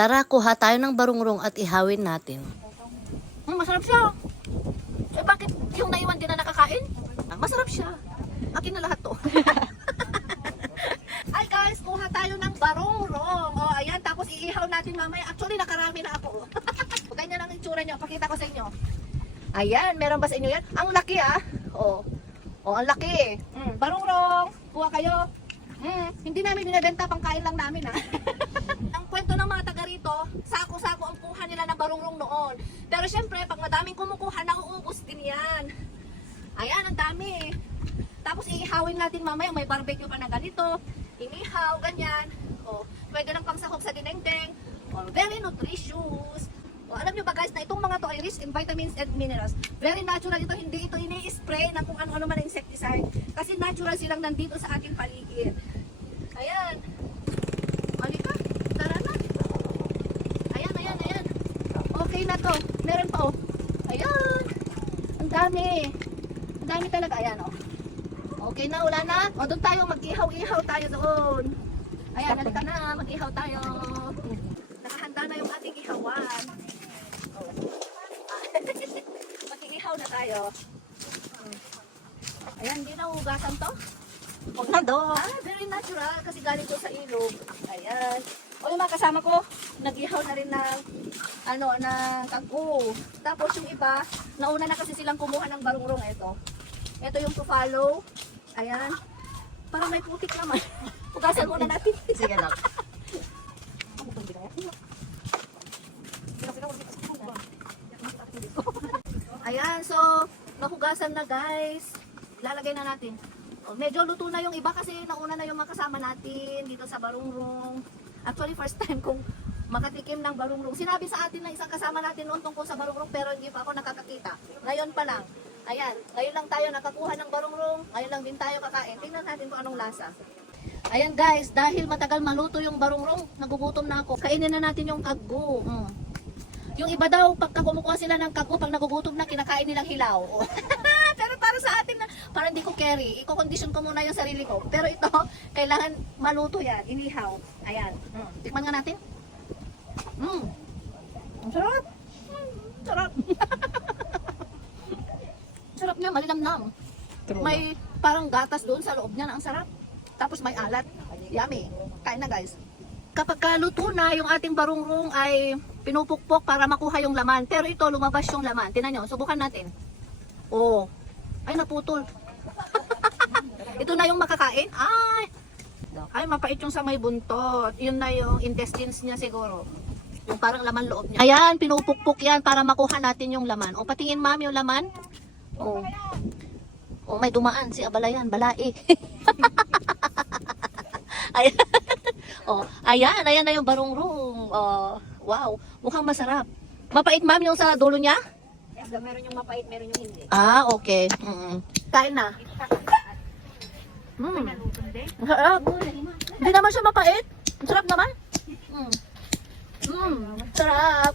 Tara, kuha tayo ng barungrong at ihawin natin. Masarap siya. Eh, bakit yung naiwan din na nakakain? Masarap siya. Akin na lahat to. Ay guys, kuha tayo ng barungrong. O, ayan, tapos iihaw natin mamaya. Actually, nakarami na ako. Ganyan ang itsura nyo. Pakita ko sa inyo. Ayan, meron ba sa inyo yan? Ang laki ah. O, ang laki. Barungrong, kuha kayo. Hindi namin binibenta, pangkain lang namin ah. Ang kwento ng mga taga rito, sako-sako ang kuha nila ng barungrong noon. Pero syempre, pag madaming kumukuha, nauubos din yan. Ayan, ang dami. Tapos iihawin natin mamaya, may barbecue pa na ganito. Inihaw, ganyan. O, pwede ng pangsahog sa dinengdeng. O, very nutritious. O, alam nyo ba guys, na itong mga to ay rich in vitamins and minerals. Very natural ito, hindi ito ini-spray ng kung ano-ano man na insecticide. Kasi natural silang nandito sa ating paligid. Ayan. Halika, tara na. Ayan, ayan, ayan. Okay na to. Meron pa oh. Ayan. Ang dami. Ang dami talaga. Ayan oh. Okay na, wala na. O, doon tayo, mag-ihaw-ihaw tayo doon. Ayan, halika na, mag-ihaw tayo. Nakahanda na yung ating ihawan. Mag-ihaw na tayo. Ayan, hindi na hugasan to. Huwag na doon. Very natural kasi galing ko sa ilog. Ayan. O yung mga kasama ko, nag-ihaw na rin ng ng kangko. Tapos yung iba, nauna na kasi silang kumuha ng barungrong. Ito yung to follow. Ayan. Parang may putik naman. Hugasan muna natin. Sige lang. Ayan, so nahugasan na guys. Lalagay na natin. O, medyo luto na yung iba kasi nauna na yung makasama natin dito sa barungrong. Actually, first time kong makatikim ng barungrong. Sinabi sa atin na isang kasama natin noon tungkol sa barungrong pero hindi pa ako nakakakita. Ngayon pa lang. Ayan, ngayon lang tayo nakakuha ng barungrong. Ngayon lang din tayo kakain. Tingnan natin kung anong lasa. Ayan guys, dahil matagal maluto yung barungrong, nagugutom na ako. Kainin na natin yung kaggo. Yung iba daw, pagka kumukuha sila ng kaggo, pag nagugutom na, kinakain nilang hilaw. Pero para sa atin, para hindi ko carry, i-condition ko muna yung sarili ko. Pero ito, kailangan maluto yan, inihaw. Ayan. Tikman nga natin. Ang sarap. Sarap. Sarap niya, malinamnam. May parang gatas doon sa loob niya na ang sarap. Tapos may alat. Yummy. Kain na guys. Kapag luto na yung ating barungrong ay pinupukpok para makuha yung laman. Pero ito, lumabas yung laman. Tingnan nyo, subukan natin. Oh. Ay, naputol. Ito na yung makakain. Ay, mapait yung sa may buntot. Yun na yung intestines niya siguro. Yung parang laman loob niya. Ayan, pinupukpok yan para makuha natin yung laman. O, patingin ma'am yung laman. Oh. Oh, may dumaan si Abalayan, balai. Ayan. Oh, ayan na yung barungrong. Oh, wow, mukhang masarap. Mapait ma'am yung sa dulo niya? Yes, meron yung mapait, meron yung hindi. Okay. Kain na. Sarap. Hindi naman siya mapait. Sarap naman. Sarap.